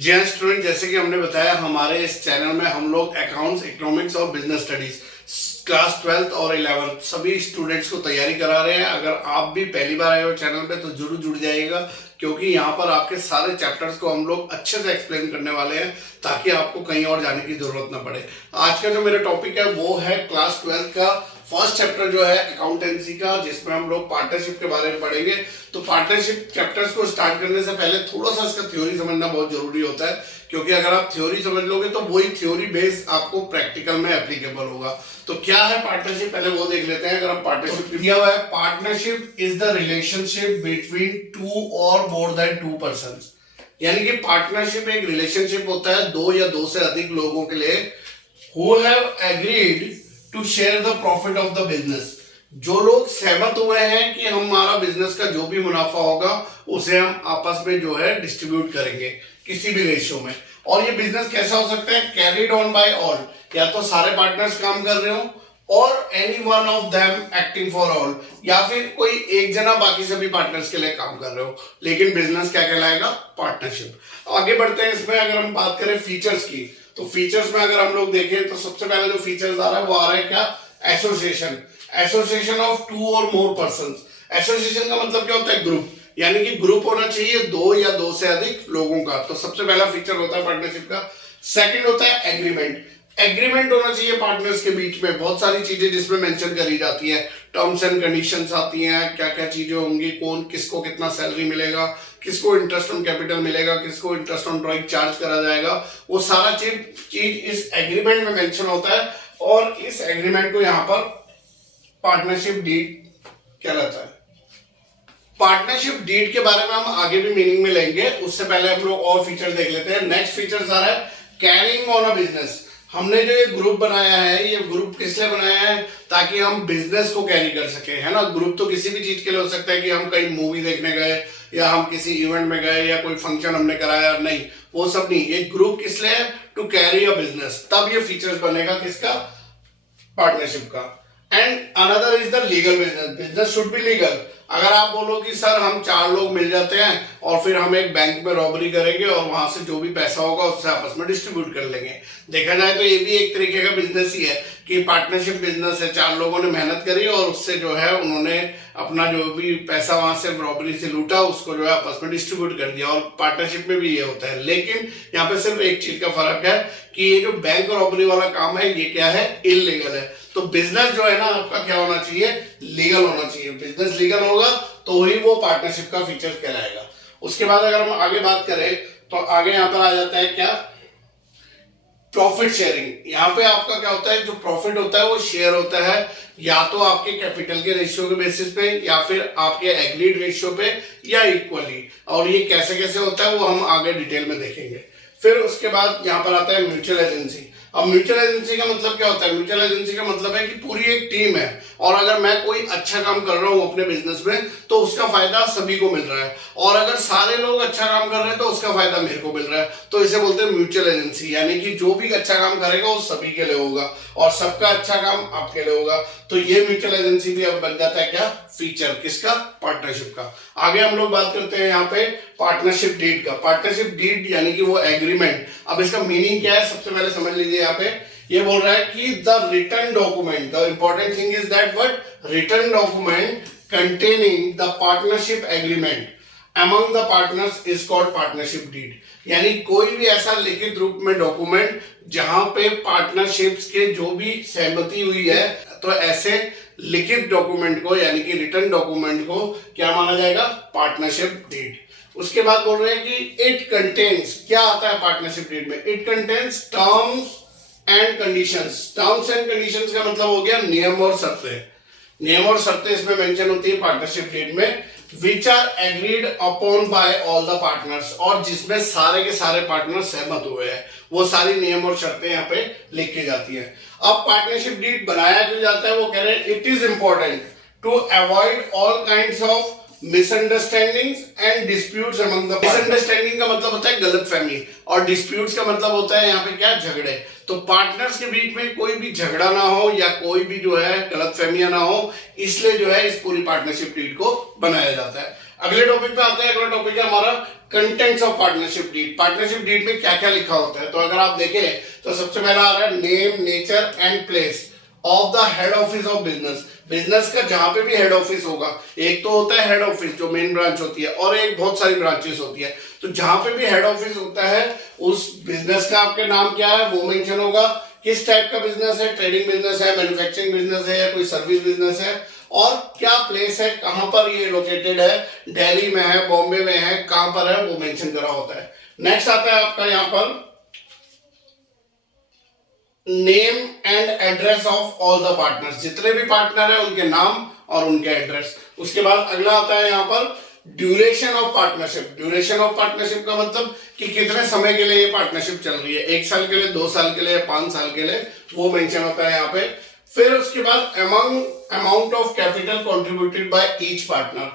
जी हाँ स्टूडेंट, जैसे कि हमने बताया हमारे इस चैनल में हम लोग अकाउंट्स, इकोनॉमिक्स और बिजनेस स्टडीज क्लास 12th और 11th सभी स्टूडेंट्स को तैयारी करा रहे हैं। अगर आप भी पहली बार आए हो चैनल पे तो जरूर जुड़ जाइएगा, क्योंकि यहाँ पर आपके सारे चैप्टर्स को हम लोग अच्छे से एक्सप्लेन करने वाले हैं ताकि आपको कहीं और जाने की जरूरत ना पड़े। आज का जो मेरा टॉपिक है वो है क्लास 12th का फर्स्ट चैप्टर जो है अकाउंटेंसी का, जिसमें हम लोग पार्टनरशिप के बारे में पढ़ेंगे। तो पार्टनरशिप चैप्टर्स को स्टार्ट करने से पहले थोड़ा सा इसका थ्योरी समझना बहुत जरूरी होता है, क्योंकि अगर आप थ्योरी समझ लोगे तो वही थ्योरी बेस आपको प्रैक्टिकल में एप्लीकेबल होगा। तो क्या है पार्टनरशिप, पहले वो देख लेते हैं। अगर हम पार्टनरशिप दिया हुआ है, partnership is the relationship between two और मोर देन टू पर्सन। यानी कि पार्टनरशिप एक रिलेशनशिप होता है दो या दो से अधिक लोगों के लिए, who have agreed to share the profit of the business. जो लोग सहमत हुए हैं कि हमारा बिजनेस का जो भी मुनाफा होगा उसे हम आपस में जो है डिस्ट्रीब्यूट करेंगे किसी भी रेशियो में। और ये बिजनेस कैसा हो सकता है, कैरिड ऑन बाय ऑल, या तो सारे पार्टनर्स काम कर रहे हो, और any one of them acting for all, या फिर कोई एक जना बाकी सभी पार्टनर्स के लिए काम कर रहे हो, लेकिन बिजनेस क्या कहलाएगा, पार्टनरशिप। आगे बढ़ते हैं इसमें। अगर हम बात करें फीचर्स की, तो फीचर्स में अगर हम लोग देखें तो सबसे पहले जो फीचर्स आ रहा है वो आ रहा है क्या, एसोसिएशन। एसोसिएशन ऑफ टू और मोर पर्सन। एसोसिएशन का मतलब क्या होता है, ग्रुप, यानी कि ग्रुप होना चाहिए दो या दो से अधिक लोगों का। तो सबसे पहला फीचर होता है पार्टनरशिप का। सेकंड होता है एग्रीमेंट। एग्रीमेंट होना चाहिए पार्टनर्स के बीच में। बहुत सारी चीजें जिसमें मेंशन करी जाती है, टर्म्स एंड कंडीशंस आती हैं, क्या क्या चीजें होंगी, कौन किसको कितना सैलरी मिलेगा, किसको इंटरेस्ट ऑन कैपिटल मिलेगा, किसको इंटरेस्ट ऑन ड्रॉइंग चार्ज करा जाएगा, वो सारा चीज इस एग्रीमेंट में मेंशन होता है। और इस एग्रीमेंट को यहाँ पर पार्टनरशिप डीड कहलाता है। पार्टनरशिप डीड के बारे में हम आगे भी मीनिंग में लेंगे, उससे पहले हम लोग और फीचर देख लेते हैं। नेक्स्ट फीचर आ रहा है कैरिंग ऑन अ बिजनेस। हमने जो ये ग्रुप बनाया है, ये ग्रुप किस लिए बनाया है, ताकि हम बिजनेस को कैरी कर सके, है ना। ग्रुप तो किसी भी चीज के लिए हो सकता है कि हम कहीं मूवी देखने गए या हम किसी इवेंट में गए या कोई फंक्शन हमने कराया, नहीं वो सब नहीं। ये ग्रुप किस लिए है, टू कैरी अ बिजनेस। तब ये फीचर्स बनेगा किसका, पार्टनरशिप का। And another is the legal business. Business should be legal. अगर आप बोलो कि सर हम 4 लोग मिल जाते हैं और फिर हम एक बैंक में रॉबरी करेंगे और वहां से जो भी पैसा होगा उससे आपस में डिस्ट्रीब्यूट कर लेंगे, देखा जाए तो ये भी एक तरीके का बिजनेस ही है कि पार्टनरशिप बिजनेस है। 4 लोगों ने मेहनत करी और उससे जो है उन्होंने अपना जो भी पैसा वहां से रॉबरी से लूटा उसको जो है आपस में डिस्ट्रीब्यूट कर दिया, और पार्टनरशिप में भी ये होता है। लेकिन यहाँ पे सिर्फ एक चीज का फर्क है कि ये जो बैंक रॉबरी वाला काम है ये क्या है, इलीगल है। तो बिजनेस जो है ना आपका क्या होना चाहिए, लीगल होना चाहिए। बिजनेस लीगल होगा तो ही वो पार्टनरशिप का फीचर कहलाएगा। उसके बाद अगर हम आगे बात करें तो आगे यहां पर आ जाता है क्या, प्रॉफिट शेयरिंग। यहाँ पे आपका क्या होता है, जो प्रॉफिट होता है वो शेयर होता है या तो आपके कैपिटल के रेशियो के बेसिस पे या फिर आपके एग्रीड रेशियो पे या इक्वली। और ये कैसे कैसे होता है वो हम आगे डिटेल में देखेंगे। फिर उसके बाद यहाँ पर आता है म्यूचुअल एजेंसी। अब म्यूचुअल एजेंसी का मतलब क्या होता है, म्यूचुअल एजेंसी का मतलब है कि पूरी एक टीम है और अगर मैं कोई अच्छा काम कर रहा हूं अपने बिजनेस में तो उसका फायदा सभी को मिल रहा है, और अगर सारे लोग अच्छा काम कर रहे हैं तो उसका फायदा मेरे को मिल रहा है। तो इसे बोलते हैं म्यूचुअल एजेंसी, यानी कि जो भी अच्छा काम करेगा वो सभी के लिए होगा और सबका अच्छा काम आपके लिए होगा। तो ये म्यूचुअल एजेंसी भी अब बन जाता है क्या, फीचर किसका, पार्टनरशिप का। आगे हम लोग बात करते हैं यहाँ पे पार्टनरशिप डीड का। पार्टनरशिप डीड यानी कि वो एग्रीमेंट। अब इसका मीनिंग क्या है, सबसे पहले समझ लीजिए। यहाँ पे ये बोल रहा है कि the written document, the important thing is that what, written document containing the partnership agreement among the partners is called partnership deed. यानी कोई भी ऐसा लिखित रूप में डॉक्यूमेंट जहां पे पार्टनरशिप्स के जो भी सहमति हुई है, तो ऐसे लिखित डॉक्यूमेंट को यानी कि रिटन डॉक्यूमेंट को क्या माना जाएगा, पार्टनरशिप डीड। उसके बाद बोल रहे हैं कि इट कंटेन्स, क्या आता है पार्टनरशिप डीड में, it contains terms and conditions. Terms and conditions का मतलब हो गया नियम और शर्तें। नियम और शर्तें इसमें मेंशन होती है पार्टनरशिप डीड में, which are agreed upon by all the partners, और जिसमें सारे के सारे पार्टनर सहमत हुए हैं, वो सारी नियम और शर्तें यहाँ पे लिख के जाती है। अब पार्टनरशिप डीड बनाया क्यों जाता है, वो कह रहे हैं it is important to avoid all kinds of misunderstandings and disputes among the. Misunderstanding का मतलब होता है गलतफहमी, और डिस्प्यूट्स का मतलब होता है यहाँ पे क्या, झगड़े। तो पार्टनर्स के बीच में कोई भी झगड़ा ना हो या कोई भी जो है गलतफहमियां ना हो, इसलिए जो है इस पूरी पार्टनरशिप डीड को बनाया जाता है। अगले टॉपिक पे आते हैं। अगला टॉपिक है हमारा contents of partnership deed. Partnership deed में क्या क्या लिखा होता है, तो अगर आप देखें तो सबसे पहला आ रहा है name, nature and place of the head office of business. Business का जहां पे भी हेड ऑफिस होगा, एक तो होता है हेड ऑफिस जो मेन ब्रांच होती है, और एक बहुत सारी ब्रांचेस होती है, तो जहां पे भी हेड ऑफिस होता है उस बिजनेस का आपके नाम क्या है वो मेंशन होगा। किस टाइप का बिजनेस है, ट्रेडिंग बिजनेस है, मैन्युफैक्चरिंग बिजनेस है, या कोई सर्विस बिजनेस है, और क्या प्लेस है, कहां पर ये लोकेटेड है, दिल्ली में है, बॉम्बे में है, कहां पर है, वो मेंशन करा होता है। नेक्स्ट आता है आपका यहां पर name and address of all the partners. जितने भी पार्टनर है उनके नाम और उनके एड्रेस। उसके बाद अगला आता है यहां पर duration of partnership. Duration of partnership का मतलब कि कितने समय के लिए ये पार्टनरशिप चल रही है, 1 साल के लिए, 2 साल के लिए, 5 साल के लिए, वो मेंशन होता है यहाँ पे। फिर उसके बाद amount of capital contributed by each partner.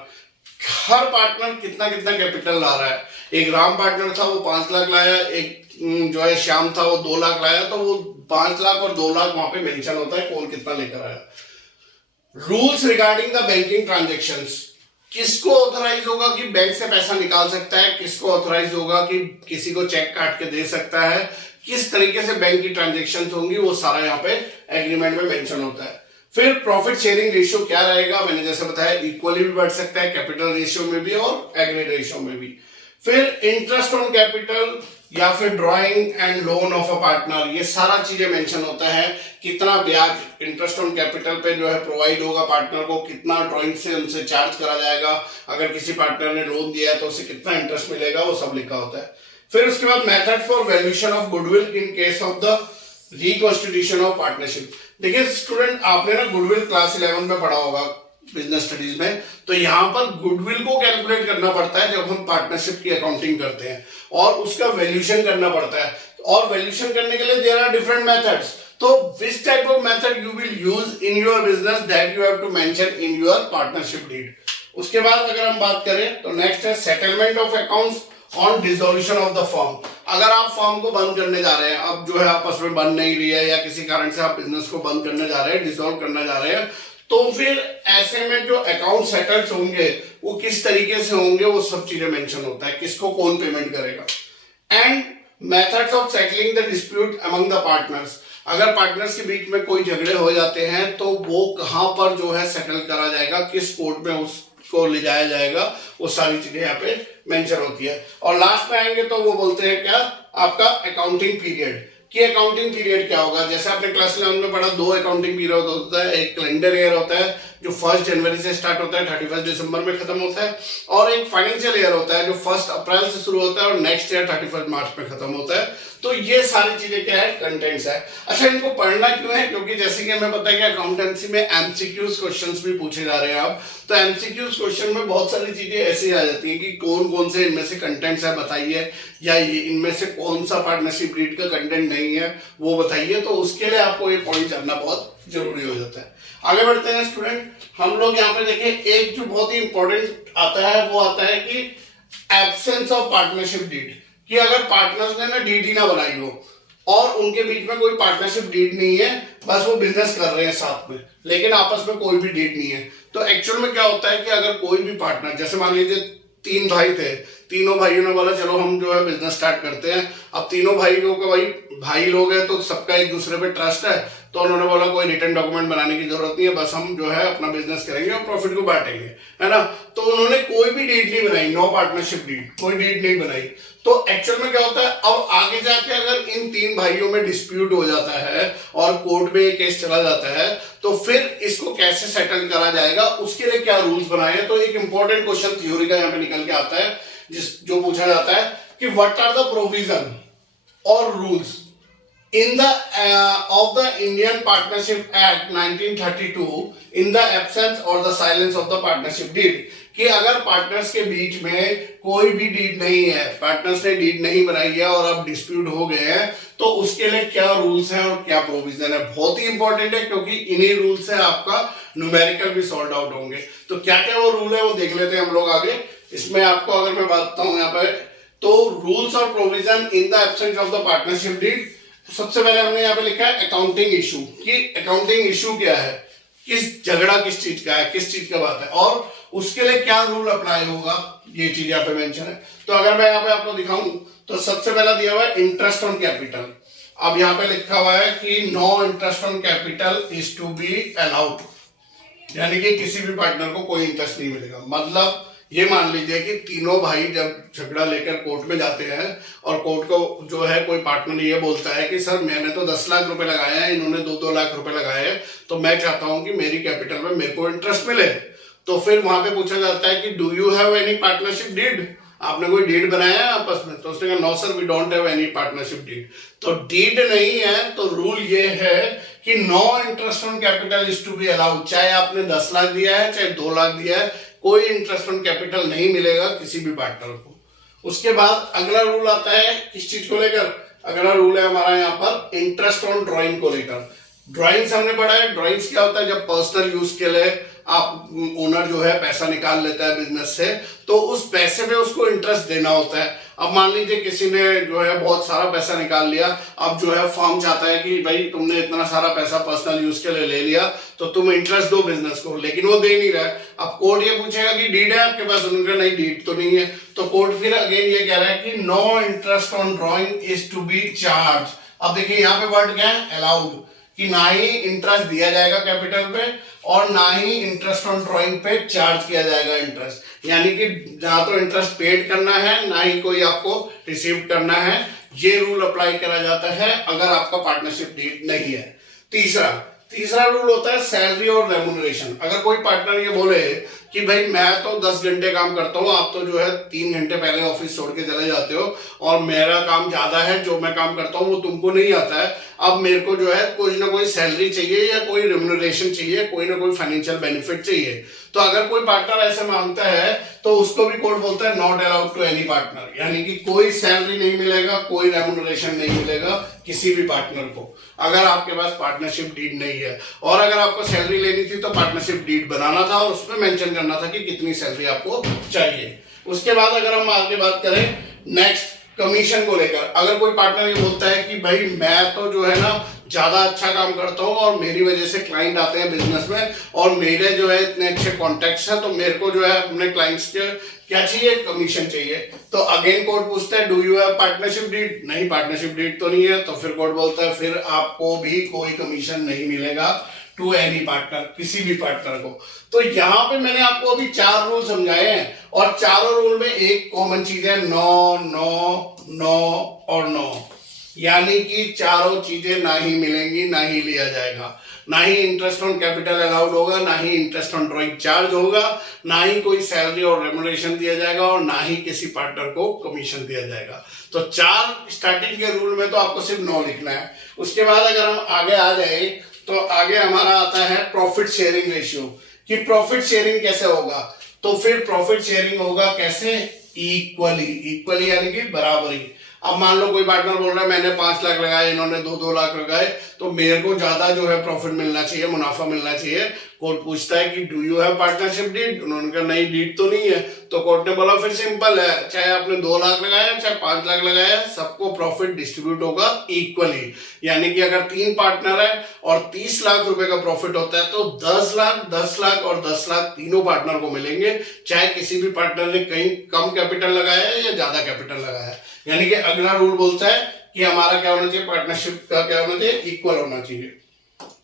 Her partner कितना कितना कैपिटल ला रहा है। एक राम पार्टनर था वो 5 लाख लाया, एक जो है श्याम था वो 2 लाख लाया, तो वो 5 लाख और 2 लाख वहां पे मेंशन होता है कौन कितना लेकर आया। Rules regarding the banking transactions. किसको ऑथराइज होगा कि बैंक से पैसा निकाल सकता है, किसको ऑथराइज होगा कि किसी को चेक काट के दे सकता है, किस तरीके से बैंक की ट्रांजेक्शन होंगी, वो सारा यहाँ पे एग्रीमेंट में मेंशन होता है। फिर प्रॉफिट शेयरिंग रेशियो क्या रहेगा, मैंने जैसे बताया इक्वली भी बढ़ सकता है, कैपिटल रेशियो में भी और एग्रीड रेशियो में भी। फिर इंटरेस्ट ऑन कैपिटल या फिर drawing and loan of a partner, ये सारा चीजें मेंशन होता है। कितना ब्याज इंटरेस्ट ऑन कैपिटल पे जो है प्रोवाइड होगा पार्टनर को, कितना ड्राइंग से उनसे चार्ज करा जाएगा, अगर किसी पार्टनर ने लोन दिया है तो उसे कितना इंटरेस्ट मिलेगा, वो सब लिखा होता है। फिर उसके बाद method for valuation of goodwill in case of the reconstitution of partnership. देखिए स्टूडेंट, आपने ना गुडविल क्लास 11 में पढ़ा होगा बिजनेस स्टडीज में, तो यहां पर गुडविल को कैलकुलेट करना पड़ता है जब हम पार्टनरशिप की अकाउंटिंग करते हैं, और उसका वैल्यूएशन करना पड़ता है। और वैल्यूएशन करने के लिए देयर आर डिफरेंट मेथड्स। तो which type of method you will use in your business that you have to mention in your partnership deed. उसके बाद अगर हम बात करें तो नेक्स्ट है settlement of accounts on dissolution of the firm. अगर आप फर्म को बंद करने जा रहे हैं, अब जो है आपस में बन नहीं रही है, या किसी कारण से आप बिजनेस को बंद करने जा रहे हैं, डिसॉल्व करना जा रहे हैं, तो फिर ऐसे में जो अकाउंट सेटल्स होंगे वो किस तरीके से होंगे, वो सब चीजें मेंशन होता है, किसको कौन पेमेंट करेगा। And methods of settling the dispute among the partners. अगर पार्टनर्स के बीच में कोई झगड़े हो जाते हैं तो वो कहां पर जो है सेटल करा जाएगा, किस कोर्ट में उसको ले जाया जाएगा, वो सारी चीजें यहाँ पे मेंशन होती है। और लास्ट में आएंगे तो वो बोलते हैं क्या, आपका अकाउंटिंग पीरियड। कि अकाउंटिंग पीरियड क्या होगा, जैसे आपने क्लास 11 में पढ़ा, 2 अकाउंटिंग पीरियड होता है। एक कैलेंडर ईयर होता है जो 1 जनवरी से स्टार्ट होता है, 31 दिसंबर में खत्म होता है, और एक फाइनेंशियल ईयर होता है जो 1 अप्रैल से शुरू होता है और नेक्स्ट ईयर 31 मार्च में खत्म होता है। तो ये सारी चीजें क्या है, कंटेंट्स है। अच्छा, इनको पढ़ना क्यों है, क्योंकि जैसे कि हमें पता है कि अकाउंटेंसी में एमसीक्यूज क्वेश्चंस भी पूछे जा रहे हैं आप, तो एमसीक्यूज क्वेश्चन में बहुत सारी चीजें ऐसी आ जाती है कि कौन कौन से इनमें से कंटेंट्स है बताइए, या ये इनमें से कौन सा पार्टनरशिप डीड का कंटेंट नहीं है वो बताइए। तो उसके लिए आपको ये पॉइंट जानना बहुत जरूरी हो जाता है। आगे बढ़ते हैं स्टूडेंट, हम लोग यहाँ पे देखें, एक जो बहुत ही इंपॉर्टेंट आता है वो आता है कि एब्सेंस ऑफ पार्टनरशिप डीड। कि अगर पार्टनर्स ने ना डीड ही ना बनाई हो और उनके बीच में कोई पार्टनरशिप डीड नहीं है, बस वो बिजनेस कर रहे हैं साथ में, लेकिन आपस में कोई भी डीड नहीं है, तो एक्चुअल में क्या होता है कि अगर कोई भी पार्टनर, जैसे मान लीजिए 3 भाई थे, तीनों भाइयों ने बोला चलो हम जो है बिजनेस स्टार्ट करते हैं। अब तीनों भाइयों को भाई लोग हैं तो सबका एक दूसरे पे ट्रस्ट है, तो उन्होंने बोला कोई रिटर्न डॉक्यूमेंट बनाने की जरूरत नहीं है, बस हम जो है अपना बिजनेस करेंगे और प्रॉफिट को बांटेंगे, है ना। तो उन्होंने कोई भी डीड नहीं बनाई, नो पार्टनरशिप डीड, कोई डीड नहीं बनाई। तो एक्चुअल में क्या होता है, अब आगे जाके अगर इन 3 भाइयों में डिस्प्यूट हो जाता है और कोर्ट में ये केस चला जाता है, तो फिर इसको कैसे सेटल करा जाएगा, उसके लिए क्या रूल्स बनाए हैं। तो एक इंपॉर्टेंट क्वेश्चन थ्योरी का यहाँ पे निकल के आता है, जो पूछा जाता है कि व्हाट आर द प्रोविजन और rules in the of the Indian Partnership Act 1932 in the absence or the silence of the partnership deed। कि अगर पार्टनर्स के बीच में कोई भी डीड नहीं है, पार्टनर्स ने डीड नहीं बनाई है और अब डिस्प्यूट हो गए हैं, तो उसके लिए क्या रूल्स हैं और क्या प्रोविजन है। बहुत ही इंपॉर्टेंट है, क्योंकि इन्हीं रूल से आपका न्यूमेरिकल भी सॉल्व आउट होंगे। तो क्या क्या वो रूल है वो देख लेते हैं हम लोग आगे। इसमें आपको अगर मैं बताता हूं यहाँ पे, तो रूल्स और provision in the absence of the partnership deed. सबसे पहले हमने यहाँ पे लिखा है अकाउंटिंग इशू। कि अकाउंटिंग इशू क्या है, झगड़ा किस चीज का है, किस चीज का बात है, और उसके लिए क्या रूल अप्लाई होगा, ये चीज यहाँ पे मेंशन है। तो अगर मैं यहाँ पे आपको दिखाऊं तो सबसे पहला दिया हुआ है इंटरेस्ट ऑन कैपिटल। अब यहाँ पे लिखा हुआ है कि no interest on capital is to be allowed, यानी कि किसी भी पार्टनर को कोई इंटरेस्ट नहीं मिलेगा। मतलब ये मान लीजिए कि तीनों भाई जब झगड़ा लेकर कोर्ट में जाते हैं और कोर्ट को जो है कोई पार्टनर ये बोलता है कि सर मैंने तो 10 लाख रुपए लगाए हैं, इन्होंने 2-2 लाख रुपए लगाए हैं, तो मैं चाहता हूं कि मेरी कैपिटल में मेरे को इंटरेस्ट मिले। तो फिर वहां पे पूछा जाता है कि do you have any partnership deed, आपने कोई डीड बनाया है आपस में? तो उसने कहा no sir we don't have any partnership deed. तो डीड नहीं है तो रूल ये है कि no interest on capital is to be allowed, चाहे आपने 10 लाख दिया है चाहे 2 लाख दिया है, कोई इंटरेस्ट ऑन कैपिटल नहीं मिलेगा किसी भी पार्टनर को। उसके बाद अगला रूल आता है किस चीज को लेकर, अगला रूल है हमारा यहाँ पर इंटरेस्ट ऑन ड्राइंग को लेकर। ड्राइंग्स हमने पढ़ा है, ड्राइंग्स क्या होता है, जब पर्सनल यूज के लिए आप ओनर जो है पैसा निकाल लेता है बिजनेस से, तो उस पैसे पे उसको इंटरेस्ट देना होता है। अब मान लीजिए किसी ने जो है बहुत सारा पैसा निकाल लिया, अब जो है फर्म चाहता है कि भाई तुमने इतना सारा पैसा पर्सनल यूज के लिए ले लिया तो तुम इंटरेस्ट दो बिजनेस को, लेकिन वो दे नहीं रहा है। अब कोर्ट ये पूछेगा कि डीड है आपके पास, उन्होंने कहा नहीं डीड तो नहीं है, तो कोर्ट फिर अगेन ये कह रहा है कि no interest on drawing is to be charge. अब देखिए यहाँ पे वर्ड क्या है, अलाउड, कि ना ही इंटरेस्ट दिया जाएगा कैपिटल पे और ना ही इंटरेस्ट ऑन ड्राइंग पे चार्ज किया जाएगा इंटरेस्ट, यानी कि जहां तो इंटरेस्ट पेड करना है ना ही कोई आपको रिसीव करना है। ये रूल अप्लाई करा जाता है अगर आपका पार्टनरशिप डीड नहीं है। तीसरा रूल होता है सैलरी और रेम्युनरेशन। अगर कोई पार्टनर ये बोले कि भाई मैं तो 10 घंटे काम करता हूँ, आप तो जो है 3 घंटे पहले ऑफिस छोड़ के चले जाते हो और मेरा काम ज्यादा है, जो मैं काम करता हूँ वो तुमको नहीं आता है, अब मेरे को जो है कोई ना कोई सैलरी चाहिए या कोई रेम्युनरेशन चाहिए, कोई ना कोई फाइनेंशियल बेनिफिट चाहिए। तो अगर कोई पार्टनर ऐसे मांगता है तो उसको भी कोर्ट बोलता है not allowed to any partner, यानी कि कोई सैलरी नहीं मिलेगा, कोई रेम्युनरेशन नहीं मिलेगा किसी भी पार्टनर को अगर आपके पास पार्टनरशिप डीड नहीं है। और अगर आपको सैलरी लेनी थी तो पार्टनरशिप डीड बनाना था और उसमें मेंशन करना था कि कितनी सैलरी आपको चाहिए। उसके बाद अगर हम आगे बात करें नेक्स्ट कमीशन को लेकर, अगर कोई पार्टनर ये बोलता है कि भाई मैं तो जो है ना ज्यादा अच्छा काम करता हूं और मेरी वजह से क्लाइंट आते हैं बिजनेस में और मेरे जो है इतने अच्छे कॉन्टेक्ट्स हैं, तो मेरे को जो है अपने क्लाइंट्स के क्या चाहिए, कमीशन चाहिए। तो अगेन कोर्ट पूछता है do you have partnership deed, नहीं पार्टनरशिप डीड तो नहीं है, तो फिर कोर्ट बोलता है फिर आपको भी कोई कमीशन नहीं मिलेगा टू एनी पार्टनर, किसी भी पार्टनर को। तो यहां पे मैंने आपको अभी 4 रूल समझाए हैं और चारों रूल में एक कॉमन चीज है, नो नो नो और नो, यानी कि चारों चीजें ना ही मिलेंगी, ना ही लिया जाएगा, ना ही इंटरेस्ट ऑन कैपिटल अलाउड होगा, ना ही इंटरेस्ट ऑन ड्रॉइंग चार्ज होगा, ना ही कोई सैलरी और रेम्युनरेशन दिया जाएगा और ना ही किसी पार्टनर को कमीशन दिया जाएगा। तो 4 स्टार्टिंग के रूल में तो आपको सिर्फ नो लिखना है। उसके बाद अगर हम आगे आ जाए तो आगे हमारा आता है प्रॉफिट शेयरिंग रेशियो, कि प्रॉफिट शेयरिंग कैसे होगा। तो फिर प्रॉफिट शेयरिंग होगा कैसे, इक्वली यानी कि बराबरी। अब मान लो कोई पार्टनर बोल रहा है मैंने 5 लाख लगाए, इन्होंने 2-2 लाख लगाए, तो मेरे को ज्यादा जो है प्रॉफिट मिलना चाहिए, मुनाफा मिलना चाहिए। कोर्ट पूछता है कि do you have partnership deed, उन्होंने कहा नहीं डीड तो नहीं है, तो कोर्ट ने बोला फिर सिंपल है, चाहे आपने 2 लाख लगाया चाहे 5 लाख लगाया, सबको प्रॉफिट डिस्ट्रीब्यूट होगा इक्वली। यानी कि अगर 3 पार्टनर है और 30 लाख रुपए का प्रॉफिट होता है तो 10 लाख 10 लाख और 10 लाख तीनों पार्टनर को मिलेंगे, चाहे किसी भी पार्टनर ने कहीं कम कैपिटल लगाया है या ज्यादा कैपिटल लगाया है। यानी कि अगला रूल बोलता है कि हमारा क्या होना चाहिए, पार्टनरशिप का क्या होना चाहिए, इक्वल होना चाहिए।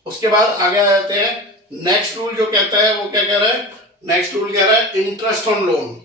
उसके बाद आगे आ जाते हैं नेक्स्ट रूल जो कहता है, वो क्या कह रहा है, नेक्स्ट रूल कह रहा है इंटरेस्ट ऑन लोन।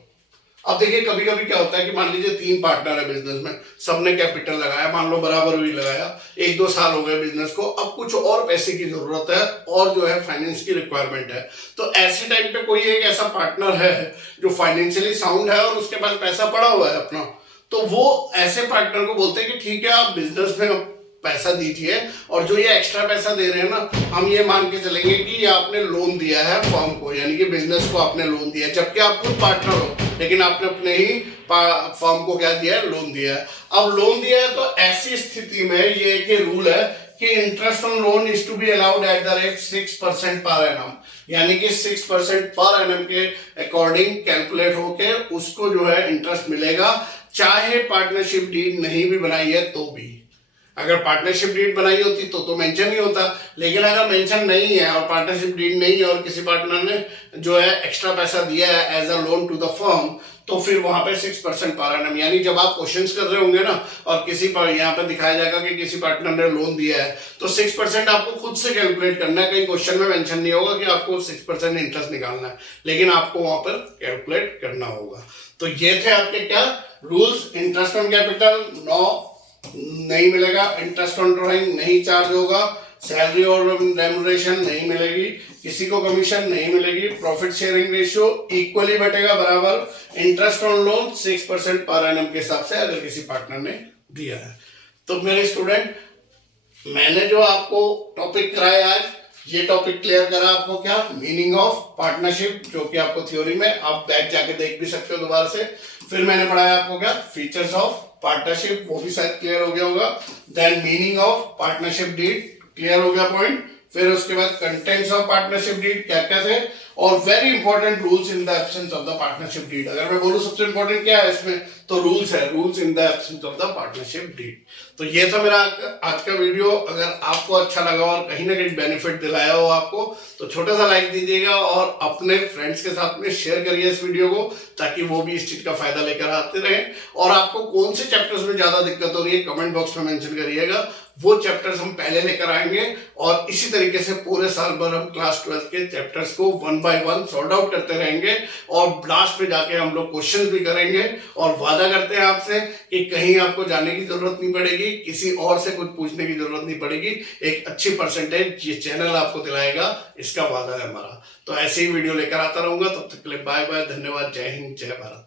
अब देखिए कभी कभी क्या होता है कि मान लीजिए 3 पार्टनर है बिजनेस में, सबने कैपिटल लगाया, मान लो बराबर भी लगाया, 1-2 साल हो गए बिजनेस को, अब कुछ और पैसे की जरूरत है और जो है फाइनेंस की रिक्वायरमेंट है। तो ऐसे टाइम पे कोई एक ऐसा पार्टनर है जो फाइनेंशियली साउंड है और उसके पास पैसा पड़ा हुआ है अपना, तो वो ऐसे पार्टनर को बोलते हैं कि ठीक है आप बिजनेस में पैसा दीजिए और जो ये एक्स्ट्रा पैसा दे रहे हैं ना, हम ये मान के चलेंगे कि ये आपने लोन दिया है फर्म को, यानी कि बिजनेस को आपने लोन दिया है, जबकि आप खुद पार्टनर हो लेकिन आपने अपने ही फर्म को क्या दिया है, लोन दिया है। अब लोन दिया है तो ऐसी स्थिति में ये एक रूल है कि interest on loan is to be allowed at the rate 6% per annum, यानी कि 6% पर एनम के अकॉर्डिंग कैलकुलेट होके उसको जो है इंटरेस्ट मिलेगा, चाहे पार्टनरशिप डीड नहीं भी बनाई है तो भी। अगर पार्टनरशिप डीड बनाई होती तो मेंशन ही होता, लेकिन अगर मेंशन नहीं है और पार्टनरशिप डीड नहीं है और किसी पार्टनर ने जो है एक्स्ट्रा पैसा दिया है as a loan to the firm, तो फिर वहां पे 6% पर एनम, यानी जब आप क्वेश्चंस कर रहे होंगे ना और किसी पर यहाँ पे दिखाया जाएगा कि किसी पार्टनर ने लोन दिया है, तो 6% आपको खुद से कैलकुलेट करना है। कहीं क्वेश्चन में मेंशन नहीं होगा कि आपको 6% इंटरेस्ट निकालना है, लेकिन आपको वहां पर कैलकुलेट करना होगा। तो ये थे आपके क्या rules. Interest on capital no नहीं मिलेगा, इंटरेस्ट ऑन ड्राइंग नहीं चार्ज होगा, सैलरी और रेम्युनरेशन नहीं मिलेगी, किसी को कमीशन नहीं मिलेगी, प्रॉफिट शेयरिंग रेशियो इक्वली बटेगा बराबर, interest on loan 6% per annum के हिसाब से अगर किसी पार्टनर ने दिया है। तो मेरे स्टूडेंट, मैंने जो आपको टॉपिक कराया आज, ये टॉपिक क्लियर करा आपको क्या मीनिंग ऑफ पार्टनरशिप, जो कि आपको थ्योरी में आप बैक जाके देख भी सकते हो दोबारा से। फिर मैंने पढ़ाया आपको क्या फीचर्स ऑफ पार्टनरशिप, वो भी शायद क्लियर हो गया होगा। Then meaning of partnership deed clear हो गया पॉइंट। फिर उसके बाद कंटेंट्स ऑफ पार्टनरशिप डीड क्या क्या थे, और very important rules in the absence of the partnership deed. अगर मैं बोलूं सबसे इंपॉर्टेंट क्या है इसमें, तो रूल्स है, rules in the absence of the partnership deed. तो ये था मेरा आज का वीडियो। अगर आपको अच्छा लगा और कहीं ना कहीं बेनिफिट दिलाया हो आपको, तो छोटा सा लाइक दीजिएगा और अपने फ्रेंड्स के साथ में शेयर करिए इस वीडियो को, ताकि वो भी इस चीज का फायदा लेकर आते रहे। और आपको कौन से चैप्टर्स में ज्यादा दिक्कत हो रही है कमेंट बॉक्स में मेंशन करिएगा, वो चैप्टर्स हम पहले लेकर आएंगे। और इसी तरीके से पूरे साल भर हम क्लास 12 के चैप्टर्स को 1 बाय 1 सॉर्ट आउट करते रहेंगे, और लास्ट में जाके हम लोग क्वेश्चंस भी करेंगे। और वादा करते हैं आपसे कि कहीं आपको जाने की जरूरत नहीं पड़ेगी, किसी और से कुछ पूछने की जरूरत नहीं पड़ेगी, एक अच्छी परसेंटेज ये चैनल आपको दिलाएगा, इसका वादा है हमारा। तो ऐसे ही वीडियो लेकर आता रहूंगा। तब तक के लिए बाय बाय, धन्यवाद, जय हिंद, जय भारत।